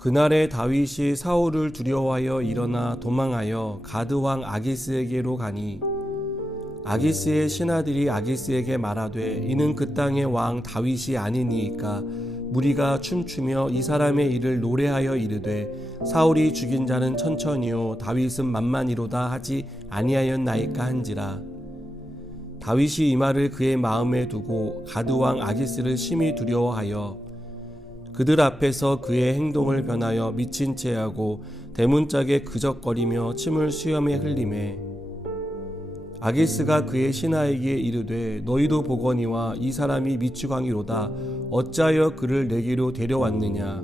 그날에 다윗이 사울을 두려워하여 일어나 도망하여 가드 왕 아기스에게로 가니 아기스의 신하들이 아기스에게 말하되 이는 그 땅의 왕 다윗이 아니니이까 무리가 춤추며 이 사람의 일을 노래하여 이르되 사울이 죽인 자는 천천히요 다윗은 만만이로다 하지 아니하였나이까 한지라. 다윗이 이 말을 그의 마음에 두고 가드 왕 아기스를 심히 두려워하여 그들 앞에서 그의 행동을 변하여 미친 채하고 대문짝에 그적거리며 침을 수염에 흘리매 아기스가 그의 신하에게 이르되 너희도 보거니와 이 사람이 미추광이로다. 어찌하여 그를 내게로 데려왔느냐.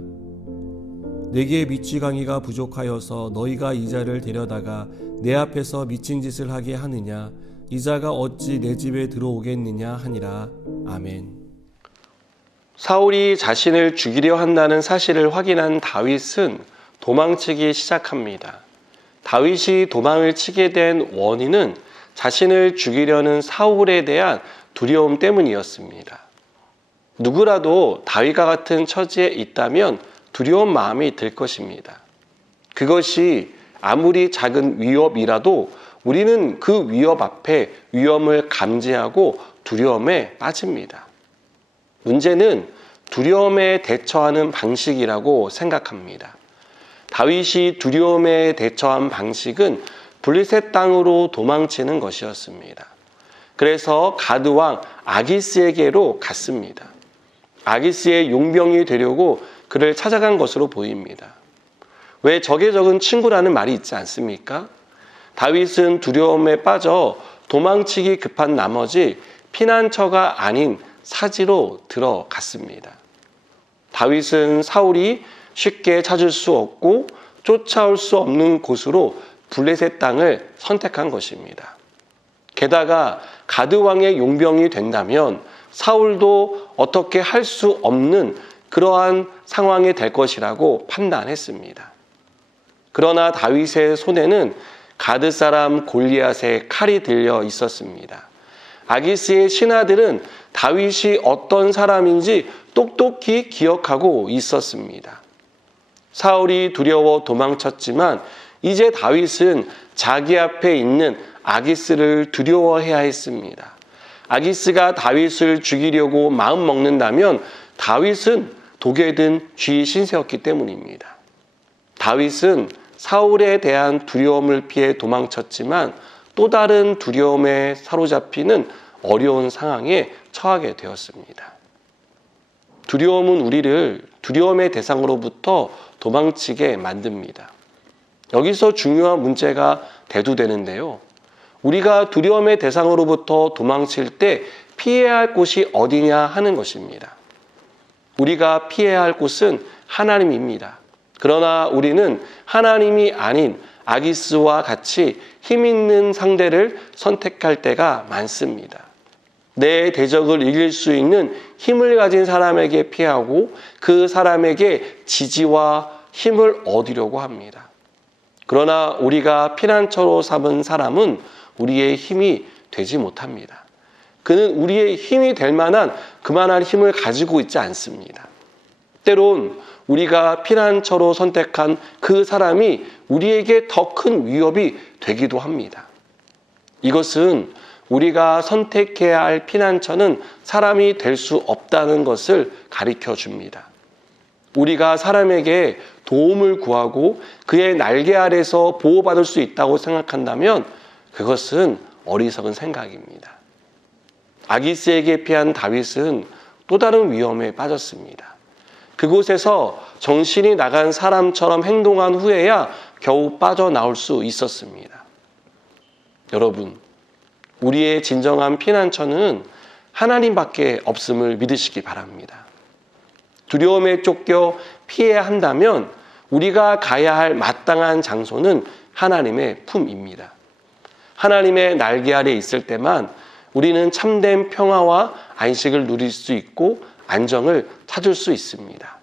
내게 미추광이가 부족하여서 너희가 이 자를 데려다가 내 앞에서 미친 짓을 하게 하느냐. 이 자가 어찌 내 집에 들어오겠느냐 하니라. 아멘. 사울이 자신을 죽이려 한다는 사실을 확인한 다윗은 도망치기 시작합니다. 다윗이 도망을 치게 된 원인은 자신을 죽이려는 사울에 대한 두려움 때문이었습니다. 누구라도 다윗과 같은 처지에 있다면 두려운 마음이 들 것입니다. 그것이 아무리 작은 위협이라도 우리는 그 위협 앞에 위험을 감지하고 두려움에 빠집니다. 문제는 두려움에 대처하는 방식이라고 생각합니다. 다윗이 두려움에 대처한 방식은 블레셋 땅으로 도망치는 것이었습니다. 그래서 가드 왕 아기스에게로 갔습니다. 아기스의 용병이 되려고 그를 찾아간 것으로 보입니다. 왜 적에 적은 친구라는 말이 있지 않습니까? 다윗은 두려움에 빠져 도망치기 급한 나머지 피난처가 아닌 사지로 들어갔습니다. 다윗은 사울이 쉽게 찾을 수 없고 쫓아올 수 없는 곳으로 블레셋 땅을 선택한 것입니다. 게다가 가드 왕의 용병이 된다면 사울도 어떻게 할 수 없는 그러한 상황이 될 것이라고 판단했습니다. 그러나 다윗의 손에는 가드 사람 골리앗의 칼이 들려 있었습니다. 아기스의 신하들은 다윗이 어떤 사람인지 똑똑히 기억하고 있었습니다. 사울이 두려워 도망쳤지만 이제 다윗은 자기 앞에 있는 아기스를 두려워해야 했습니다. 아기스가 다윗을 죽이려고 마음먹는다면 다윗은 독에 든 쥐 신세였기 때문입니다. 다윗은 사울에 대한 두려움을 피해 도망쳤지만 또 다른 두려움에 사로잡히는 어려운 상황에 처하게 되었습니다. 두려움은 우리를 두려움의 대상으로부터 도망치게 만듭니다. 여기서 중요한 문제가 대두되는데요. 우리가 두려움의 대상으로부터 도망칠 때 피해야 할 곳이 어디냐 하는 것입니다. 우리가 피해야 할 곳은 하나님입니다. 그러나 우리는 하나님이 아닌 아기스와 같이 힘 있는 상대를 선택할 때가 많습니다. 내 대적을 이길 수 있는 힘을 가진 사람에게 피하고 그 사람에게 지지와 힘을 얻으려고 합니다. 그러나 우리가 피난처로 삼은 사람은 우리의 힘이 되지 못합니다. 그는 우리의 힘이 될 만한 그만한 힘을 가지고 있지 않습니다. 때론 우리가 피난처로 선택한 그 사람이 우리에게 더 큰 위협이 되기도 합니다. 이것은 우리가 선택해야 할 피난처는 사람이 될 수 없다는 것을 가르쳐 줍니다. 우리가 사람에게 도움을 구하고 그의 날개 아래서 보호받을 수 있다고 생각한다면 그것은 어리석은 생각입니다. 아기스에게 피한 다윗은 또 다른 위험에 빠졌습니다. 그곳에서 정신이 나간 사람처럼 행동한 후에야 겨우 빠져나올 수 있었습니다. 여러분, 우리의 진정한 피난처는 하나님밖에 없음을 믿으시기 바랍니다. 두려움에 쫓겨 피해야 한다면 우리가 가야 할 마땅한 장소는 하나님의 품입니다. 하나님의 날개 아래 있을 때만 우리는 참된 평화와 안식을 누릴 수 있고 안정을 찾을 수 있습니다.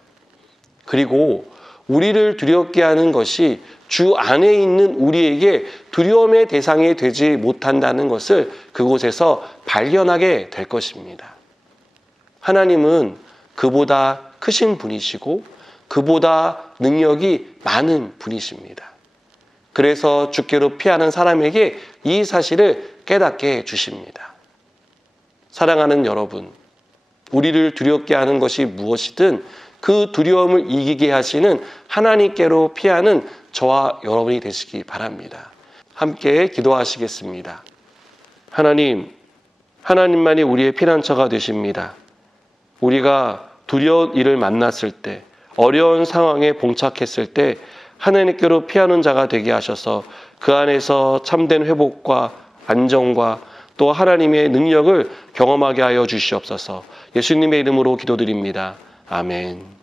그리고 우리를 두렵게 하는 것이 주 안에 있는 우리에게 두려움의 대상이 되지 못한다는 것을 그곳에서 발견하게 될 것입니다. 하나님은 그보다 크신 분이시고 그보다 능력이 많은 분이십니다. 그래서 주께로 피하는 사람에게 이 사실을 깨닫게 해주십니다. 사랑하는 여러분, 우리를 두렵게 하는 것이 무엇이든 그 두려움을 이기게 하시는 하나님께로 피하는 저와 여러분이 되시기 바랍니다. 함께 기도하시겠습니다. 하나님만이 우리의 피난처가 되십니다. 우리가 두려운 일을 만났을 때, 어려운 상황에 봉착했을 때 하나님께로 피하는 자가 되게 하셔서 그 안에서 참된 회복과 안정과 또 하나님의 능력을 경험하게 하여 주시옵소서. 예수님의 이름으로 기도드립니다. 아멘.